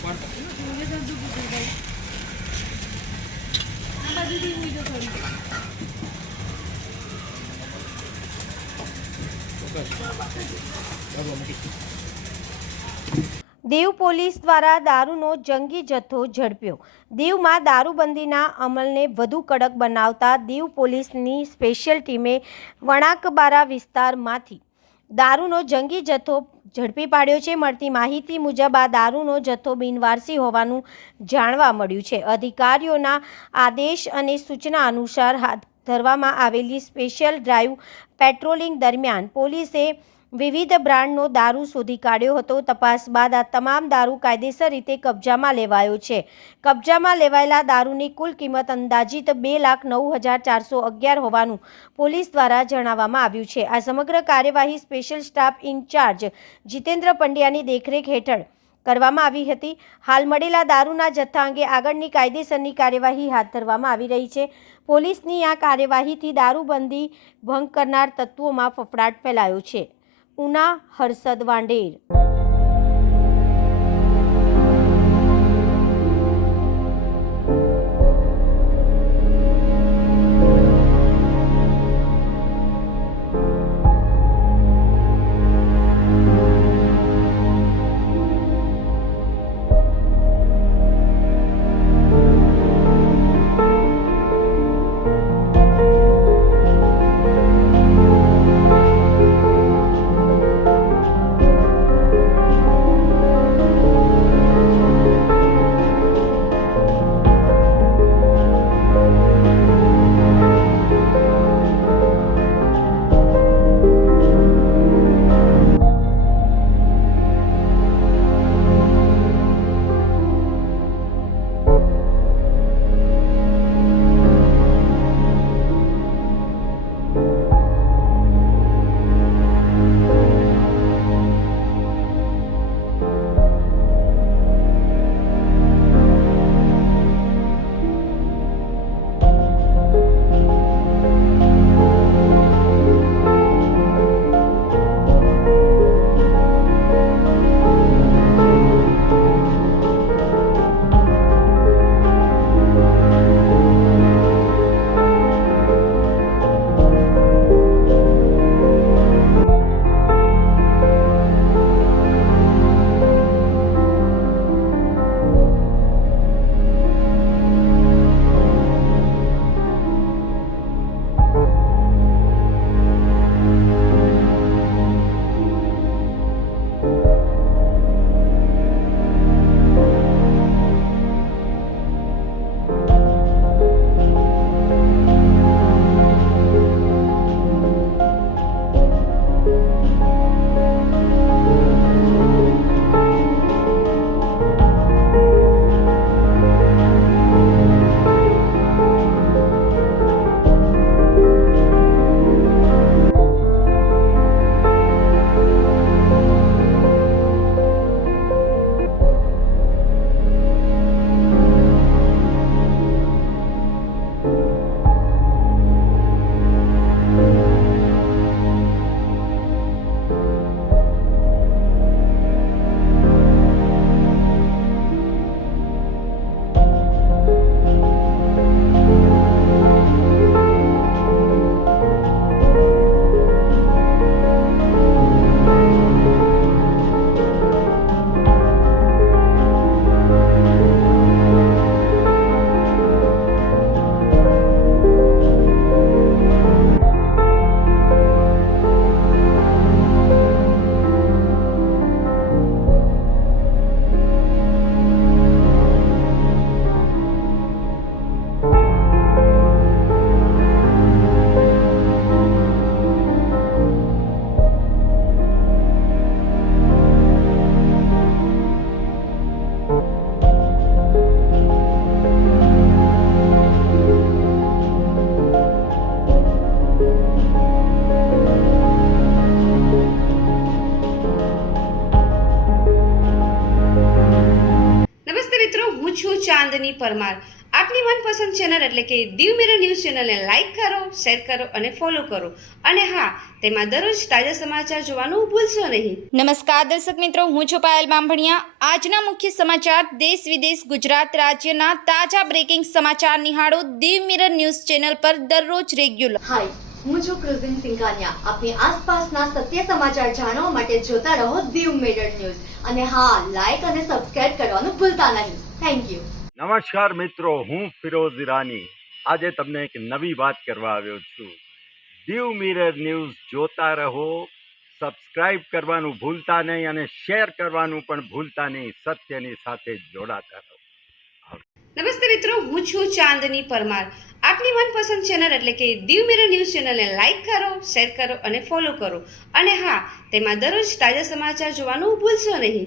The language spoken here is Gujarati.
દીવ પોલીસ દ્વારા દારૂનો જંગી જથ્થો ઝડપ્યો। દીવમાં દારૂબંધીના અમલને વધુ કડક બનાવતા દીવ પોલીસની સ્પેશિયલ ટીમે વણાકબારા વિસ્તારમાંથી દારૂનો જંગી જથ્થો ઝડપી પાડ્યો છે। મળતી માહિતી મુજબ આ દારૂનો જથ્થો બિનવારસી હોવાનું જાણવા મળ્યું છે। અધિકારીઓના આદેશ અને સૂચના અનુસાર હાથ ધરવામાં આવેલી સ્પેશિયલ ડ્રાઈવ પેટ્રોલિંગ દરમિયાન પોલીસે વિવિધ બ્રાન્ડનો દારૂ શોધી કાઢ્યો હતો। તપાસ બાદ આ તમામ દારૂ કાયદેસર રીતે કબજામાં લેવાયો છે। કબજામાં લેવાયેલા દારૂની કુલ કિંમત અંદાજિત 2,09,411 હોવાનું પોલીસ દ્વારા જણાવવામાં આવ્યું છે। આ સમગ્ર કાર્યવાહી સ્પેશિયલ સ્ટાફ ઇન્ચાર્જ જીતેન્દ્ર પંડ્યાની દેખરેખ હેઠળ કરવામાં આવી હતી। હાલ મળેલા દારૂના જથ્થા અંગે આગળની કાયદેસરની કાર્યવાહી હાથ ધરવામાં આવી રહી છે। પોલીસની આ કાર્યવાહીથી દારૂબંધી ભંગ કરનાર તત્વોમાં ફફડાટ ફેલાયો છે। ઉના હર્ષદ વાંઢેર। ચાંદની પરમાર। આપ આપની મનપસંદ ચેનલ એટલે કે દીવ મિરર ન્યૂઝ ચેનલને લાઈક કરો, શેર કરો અને ફોલો કરો. અને હા, તેમાં દરરોજ તાજા સમાચાર જોવાનું ભૂલશો નહીં. નમસ્કાર દર્શક મિત્રો, હું છું પાયલ બામભણિયા. આજના મુખ્ય સમાચાર દેશ વિદેશ ગુજરાત રાજ્યના તાજા બ્રેકિંગ સમાચાર નિહાળો દીવ મિરર ન્યૂઝ ચેનલ પર દરરોજ રેગ્યુલર. હાય, હું છું ક્રુઝિન સિંઘાનિયા. આપની આસપાસના સત્ય સમાચાર જાણવા માટે જોતા રહો દીવ મિરર ન્યૂઝ. અને હા, લાઈક અને સબસ્ક્રાઇબ કરવાનું ભૂલતા નહીં. Thank you. નમસ્કાર મિત્રો, હું ફિરોઝ ઈરાની. આજે તમને એક નવી વાત કરવા આવ્યો છું. દીવ મિરર ન્યૂઝ જોતા રહો, સબસ્ક્રાઇબ કરવાનું ભૂલતા નહીં અને શેર કરવાનું પણ ભૂલતા નહીં. સત્યની સાથે જોડાતા રહો. નમસ્તે મિત્રો, હું છું ચાંદની પરમાર. આપની મનપસંદ ચેનલ એટલે કે દીવ મિરર ન્યૂઝ ચેનલને લાઈક કરો, શેર કરો અને ફોલો કરો. અને હા, તેમાં દરરોજ તાજા સમાચાર જોવાનું ભૂલશો નહીં.